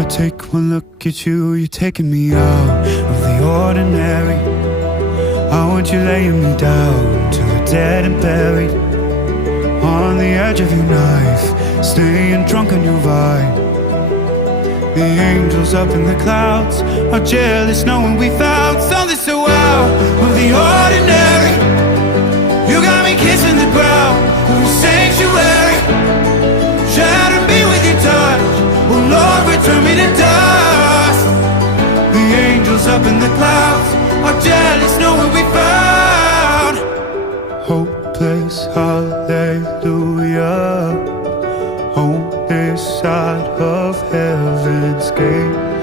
I take one look at you, you're taking me out of the ordinary. I want you laying me down till we're dead and buried, on the edge of your knife, staying drunk on your vine. The angels up in the clouds are jealous knowing we found something so out of the ordinary. You got me kissing the ground of a sanctuary, shatter me with your touch, oh Lord, return me to dust. The angels up in the clouds are jealous knowing we found hopeless, hallelujah, on this side of heaven's gate.